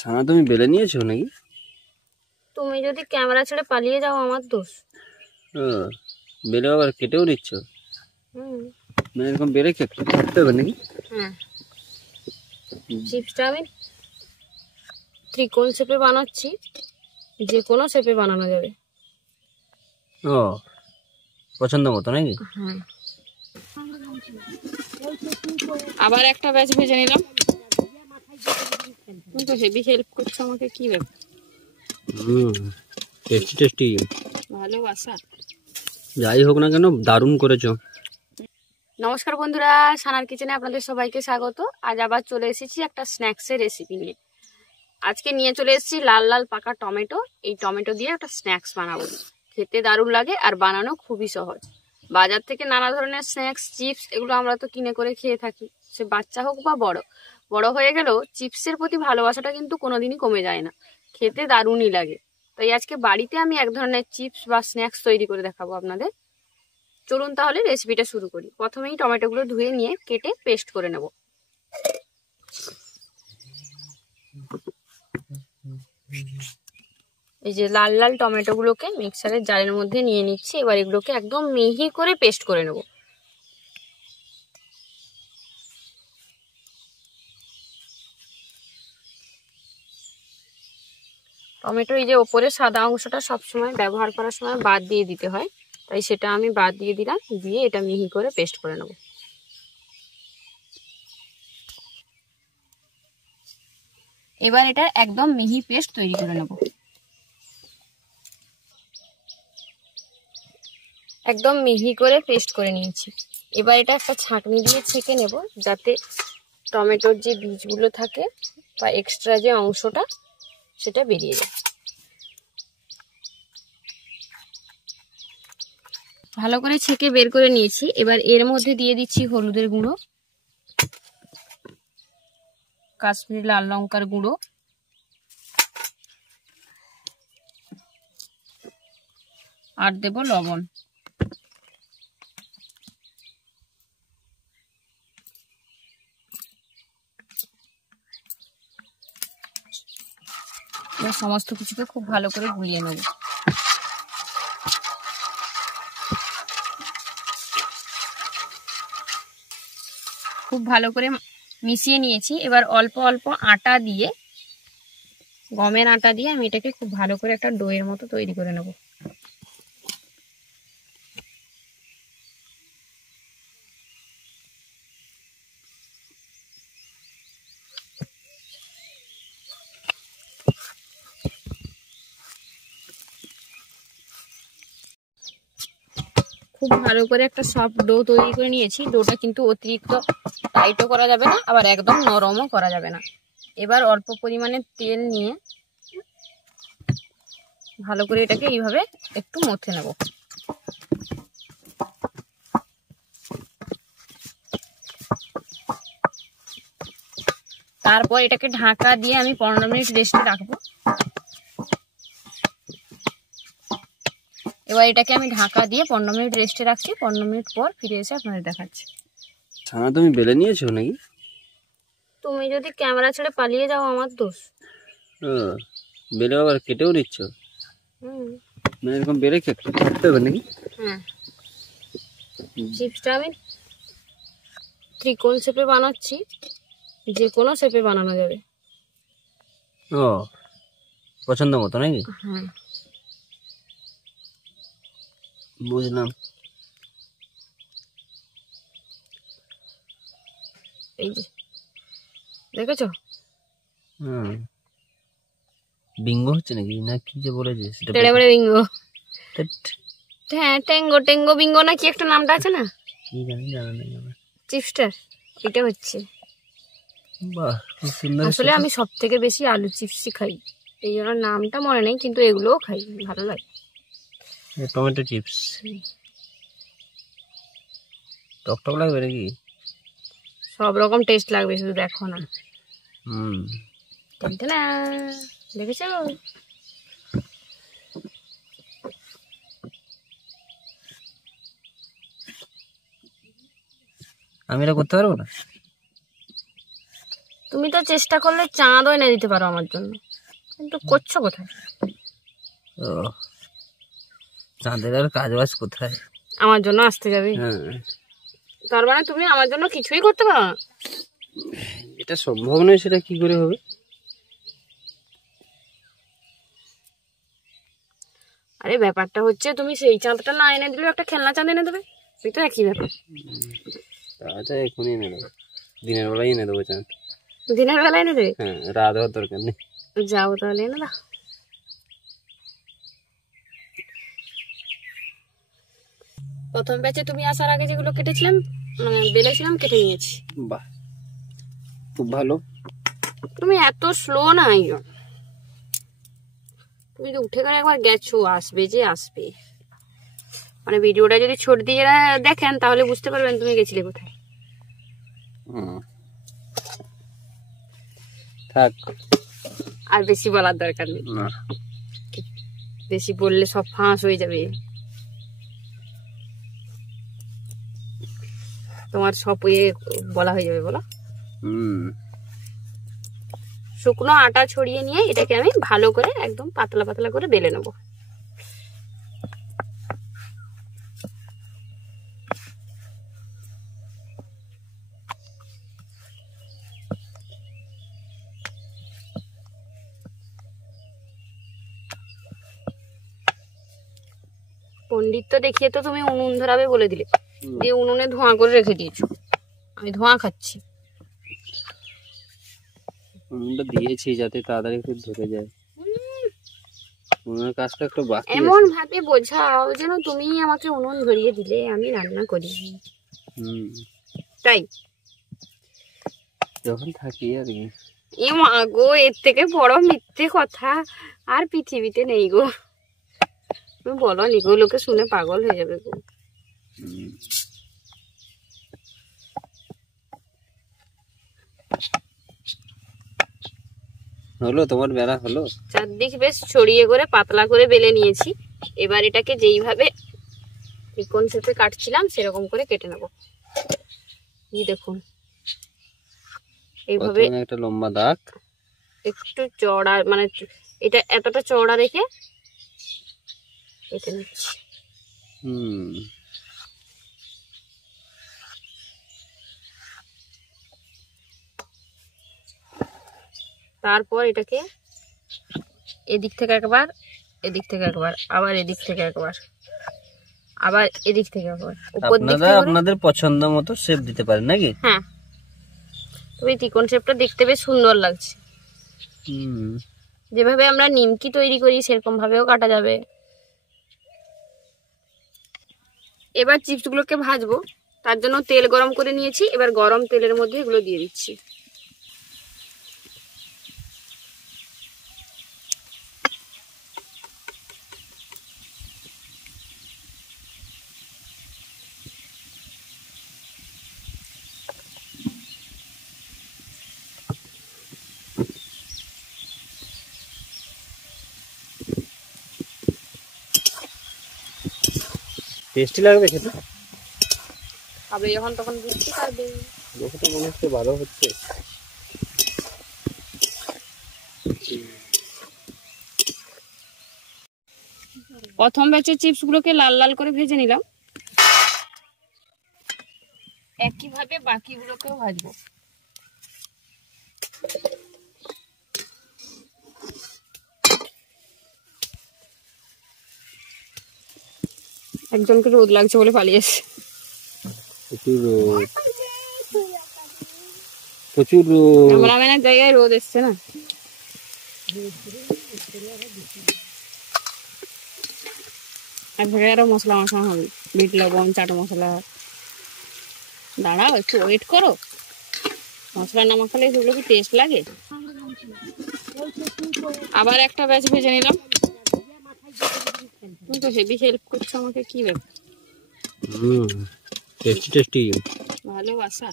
ছানা তুমি বেলে নিয়েছো নাকি? তুমি যদি ক্যামেরা ছেড়ে পালিয়ে যাও আমার দোষ। বেলে আবার কেটেও নিচ্ছ? মানে এরকম বেলে কাটতে হবে নাকি? হ্যাঁ, চিপসটা আমি ত্রিকোণ শেপে বানাচ্ছি, যে কোনো শেপে বানানো যাবে। ও পছন্দ মতো নাকি? হ্যাঁ, আবার একটা ব্যাচ ভেজে নিলাম। তুমি তো হেভি হেল্প করছো আমাকে, কি ব্যাপার? টেস্টি টেস্টি ভালোবাসা। যাই হোক না কেন, দারুণ করেছো। নমস্কার বন্ধুরা, সানার কিচেনে আপনাদের সবাইকে স্বাগত। আজ আবার চলে এসেছি একটা স্ন্যাক্সের রেসিপি নিয়ে। আজকে নিয়ে চলে এসেছি লাল লাল পাকা টমেটো। এই টমেটো দিয়ে একটা স্ন্যাক্স বানাবো। খেতে দারুণ লাগে আর বানানো খুবই সহজ। বাজার থেকে নানা ধরনের স্ন্যাক্স, চিপস, এগুলো আমরা তো কিনে করে খেয়ে থাকি। সে বাচ্চা হোক বা বড়, বড় হয়ে গেলেও চিপসের প্রতি ভালোবাসাটা কিন্তু কোনোদিনই কমে যায় না। খেতে দারুণই লাগে। তাই আজকে বাড়িতে আমি এক ধরনের চিপস বা স্ন্যাক্স তৈরি করে দেখাবো আপনাদের। চলুন তাহলে রেসিপিটা শুরু করি। প্রথমেই টমেটোগুলো ধুয়ে নিয়ে কেটে পেস্ট করে নেব। এই যে লাল লাল টমেটোগুলোকে মিক্সারের জারের মধ্যে নিয়ে নিচ্ছি। এবার এগুলোকে একদম মিহি করে পেস্ট করে নেব। টমেটো এই যে ওপরে সাদা অংশটা সবসময় ব্যবহার করার সময় বাদ দিয়ে দিতে হয়, তাই সেটা আমি বাদ দিয়ে দিলাম। দিয়ে এটা মিহি করে পেস্ট করে নেব। এবার এটা একদম মিহি পেস্ট তৈরি করে নেব। একদম মিহি করে পেস্ট করে নিয়েছি। এবার এটা একটা ছাঁকনি দিয়ে ছেঁকে নেব, যাতে টমেটোর যে বীজগুলো থাকে বা এক্সট্রা যে অংশটা সেটা বেরিয়ে যায়। ভালো করে ছেঁকে বের করে নিয়েছি। এবার এর মধ্যে দিয়ে দিচ্ছি হলুদের গুঁড়ো, কাশ্মীরি লাল লঙ্কার গুঁড়ো, আর দেব লবণ। এবার সমস্ত কিছুকে খুব ভালো করে গুলিয়ে নেব। খুব ভালো করে মিশিয়ে নিয়েছি। এবার অল্প অল্প আটা দিয়ে, গমের আটা দিয়ে আমি এটাকে খুব ভালো করে একটা ডোয়ের মতো তৈরি করে নেব। খুব ভালো করে একটা সফট ডো তৈরি করে নিয়েছি। ডোটা কিন্তু অতিরিক্ত টাইটও করা যাবে না, আবার একদম নরমও করা যাবে না। এবার অল্প পরিমাণে তেল নিয়ে ভালো করে এটাকে এইভাবে একটু মথে নেব। তারপর এটাকে ঢাকা দিয়ে আমি 15 মিনিট রেস্টে রাখবো। এবার এটাকে আমি ঢাকা দিয়ে 15 মিনিট রেস্টে রাখছি। 15 মিনিট পর ফিরে এসে আপনাদের দেখাচ্ছি। ছানা তুমি বেলে নিয়েছো নাকি? তুমি যদি ক্যামেরা ছেড়ে পালিয়ে যাও আমার দোষ। বেলে আবার কেটেও নিচ্ছ? মানে এরকম বেলে কাটতে হবে নাকি? হ্যাঁ, চিপসটা আমি ত্রিকোণ শেপে বানাচ্ছি, যে কোনো শেপে বানানো যাবে। ও পছন্দ মতো নাকি? হ্যাঁ, বুঝলাম। এই যে দেখেছো? বিঙ্গো হচ্ছে নাকি, না কি যে বলেছে সেটা? টেড়ে বেড়ে বিঙ্গো। হ্যাঁ, টেঙ্গো টেঙ্গো বিঙ্গো না কি একটা নামটা আছে না? কি জানি, জানা নেই আমার। চিপসটার এটা হচ্ছে। বাহ, খুব সুন্দর। আসলে আমি সব থেকে বেশি আলু চিপসই খাই, এই জন্য নামটা মনে নেই, কিন্তু এগুলোও খাই, ভালো লাগে। টমেটো চিপস টক টক লাগবে নাকি? সব রকম টেস্ট লাগবে, শুধু দেখো না। না, দেখেছো? আমি এটা করতে পারবো না। তুমি তো চেষ্টা করলে চাঁদও এনে দিতে পারো আমার জন্য, কিন্তু করছো কোথায়? ও চাঁদের আর কাজ বাজ কোথায়? আমার জন্য আসতে যাবে? হ্যাঁ। তার মানে তুমি আমার জন্য কিছুই করতে পারো না? এটা সম্ভব নয়, সেটা কি করে হবে? আরে ব্যাপারটা হচ্ছে, তুমি সেই চাঁদটা না এনে দিলেও একটা খেলনা চাঁদ এনে দেবে, এই তো একই ব্যাপার। আচ্ছা এখনই এনে দেবো, দিনের বেলায় এনে দেবো চাঁদ। দিনের বেলা এনে দেবে? হ্যাঁ, রাত হওয়ার দরকার নেই। যাও তাহলে এনে দাও। প্রথম ব্যাচে তুমি আসার আগে যেগুলো কেটেছিলাম, মানে বেলেছিলাম, কেটে নিয়েছি। বাহ, খুব ভালো। তুমি এত স্লো না, তুমি তো উঠে গেলে একবার গেছো, আসবে যে আসবে। মানে ভিডিওটা যদি ছোট দিয়ে দেখেন তাহলে বুঝতে পারবেন তুমি গেছিলে কোথায়। থাক, আর বেশি বলার দরকার নেই, বেশি বললে সব ফাঁস হয়ে যাবে। তোমার সব বলা হয়ে যাবে, বলো। শুকনো আটা ছড়িয়ে নিয়ে এটাকে আমি ভালো করে একদম পাতলা পাতলা করে বেলে নেব। পণ্ডিত তো দেখিয়ে তো তুমি উনুন ধরাবে বলে দিলে, দিয়ে উনুনে ধোঁয়া করে রেখে দিয়েছো। আমি ধোঁয়া খাচ্ছি। উনুনটা দিয়েছি যাতে তাড়াতাড়ি একটু ধরে যায়। উনুনের কাজটা একটু বাকি। এমন ভাবে বোঝাও যেন তুমি আমাকে উনুন ধরিয়ে দিলে আমি রান্না করি। তাই যখন থাকি আর কি। এ মা গো, এর থেকে বড় মিথ্যে কথা আর পৃথিবীতে নেই গো। তুমি বলো নি গো, লোকে শুনে পাগল হয়ে যাবে গো। হলো তোমার বেলা হলো? চারদিক বেশ ছড়িয়ে করে পাতলা করে বেলে নিয়েছি। এবার এটাকে যেইভাবে ত্রিকোণ শেপে কাটছিলাম সেরকম করে কেটে নেব। এই দেখুন, এইভাবে একটা লম্বা দাগ, একটু চওড়া, মানে এটা এতটা চওড়া রেখে কেটে নিচ্ছি। তারপর এটাকে এদিক থেকে একবার, এদিক থেকে একবার, আবার এদিক থেকে একবার, আবার এদিক থেকে একবার, উপর দিক থেকে। আপনাদের পছন্দ মতো শেপ দিতে পারেন নাকি? হ্যাঁ, তবে ত্রিকোণ শেপটা দেখতে বেশ সুন্দর লাগছে। যেভাবে আমরা নিমকি তৈরি করি সেরকম ভাবেও কাটা যাবে। এবার চিপস গুলোকে ভাজবো, তার জন্য তেল গরম করে নিয়েছি। এবার গরম তেলের মধ্যে এগুলো দিয়ে দিচ্ছি। টেস্টি লাগবে খেতে। খাবে যখন তখন বুঝতে পারবে। দেখে তো মনে হচ্ছে ভালো হচ্ছে। প্রথম ব্যাচের চিপস গুলোকে লাল লাল করে ভেজে নিলাম, একইভাবে বাকিগুলোকেও ভাজবো। একজনকে রোদ লাগছে বলে পালিয়েছে। প্রচুর রোদ। ক্যামেরাম্যানের জায়গায় রোদ এসছে না। একভাবে আরো মশলা মাখা হবে, বিট লবণ, চাট মশলা। দাঁড়াও একটু ওয়েট করো, মশলা না মাখালে সেগুলো কি টেস্ট লাগে? আবার একটা ব্যাচ ভেজে নিলাম। তুমি তো হেভি হেল্প করছো আমাকে, কি ব্যাপার? টেস্টি টেস্টি, ভালোবাসা।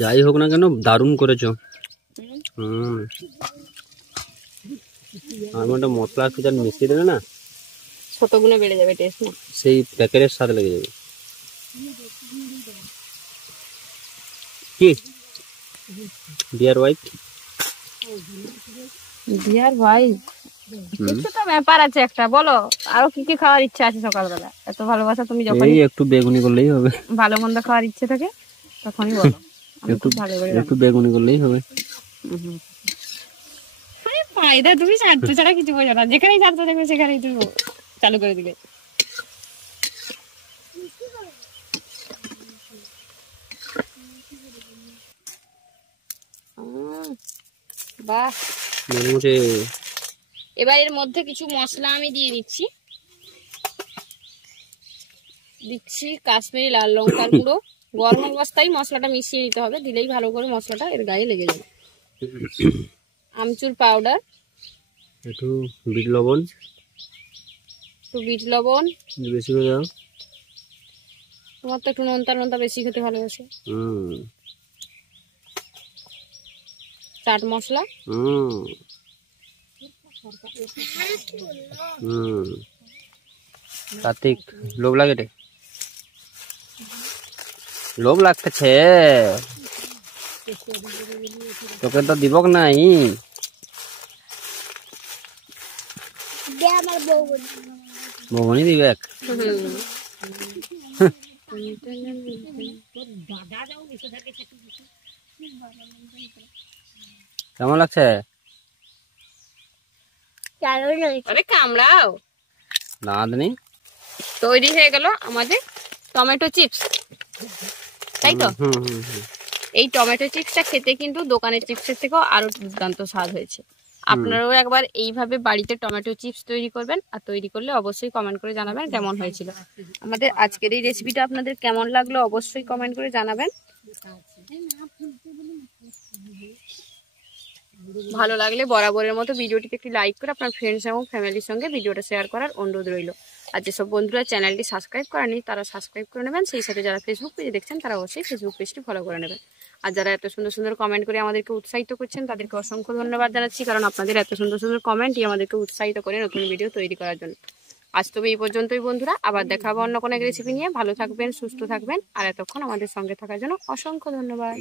যাই হোক না কেন দারুণ করেছো। আর মধ্যে মশলা একটু মিশিয়ে দেবে না, ছোট গুলো বেড়ে যাবে টেস্ট না, সেই প্যাকেটের স্বাদ লেগে যাবে। কি ডিয়ার ওয়াইফ কিছু তো ব্যাপার আছে একটা, বলো আরো কি কি খাওয়ার ইচ্ছা আছে সকালবেলা? এত ভালোবাসা তুমি যখন একটু বেগুনি করলেই হবে, ভালো মন্দ খাওয়ার ইচ্ছে থাকে তখনই বলো। একটু বেগুনি করলেই হবে। ফায়দা তুমি স্বার্থ ছাড়া কিছু বোঝো না, যেখানেই স্বার্থ দেখবে সেখানেই তুমি চালু করে দিবে। বাহ, এবার এর মধ্যে কিছু মশলা আমি দিয়ে দিচ্ছি কাশ্মীরি লাল লঙ্কার গুঁড়ো। গরম অবস্থায় মশলাটা মিশিয়ে নিতে হবে, দিলেই ভালো করে মশলাটা এর গায়ে লেগে যাবে। আমচুর পাউডার, একটু বিট লবণ, বেশি করে দাও। তোমার তো একটু নোনতা বেশি খেতে ভালোবাসে। চাট মশলা, কার্তিক লোভ লাগে রে, লোভ লাগতেছে তোকে তো দিব নাই। বৌনি দিবে কেমন লাগছে? আরে কামড়াও দাঁত নেই। তৈরি হয়ে গেল আমাদের টমেটো চিপস, তাই তো? এই টমেটো চিপসটা খেতে কিন্তু দোকানের চিপসের থেকেও আরো দুর্দান্ত স্বাদ হয়েছে। আপনারাও একবার এইভাবে বাড়িতে টমেটো চিপস তৈরি করবেন, আর তৈরি করলে অবশ্যই কমেন্ট করে জানাবেন কেমন হয়েছিল। আমাদের আজকের এই রেসিপিটা আপনাদের কেমন লাগলো অবশ্যই কমেন্ট করে জানাবেন। ভালো লাগলে বরাবরের মতো ভিডিওটিকে একটি লাইক করে আপনার ফ্রেন্ডস এবং ফ্যামিলির সঙ্গে ভিডিওটা শেয়ার করার অনুরোধ রইল। আর যেসব বন্ধুরা চ্যানেলটি সাবস্ক্রাইব করেনি তারা সাবস্ক্রাইব করে নেবেন, সেই সাথে যারা ফেসবুক পেজে দেখছেন তারা অবশ্যই ফেসবুক পেজটি ফলো করে নেবেন। আর যারা এত সুন্দর সুন্দর কমেন্ট করে আমাদেরকে উৎসাহিত করছেন তাদেরকে অসংখ্য ধন্যবাদ জানাচ্ছি, কারণ আপনাদের এত সুন্দর সুন্দর কমেন্টই আমাদেরকে উৎসাহিত করে নতুন ভিডিও তৈরি করার জন্য। আজ তবে এই পর্যন্তই বন্ধুরা, আবার দেখা হবে অন্য কোনো রেসিপি নিয়ে। ভালো থাকবেন, সুস্থ থাকবেন, আর এতক্ষণ আমাদের সঙ্গে থাকার জন্য অসংখ্য ধন্যবাদ।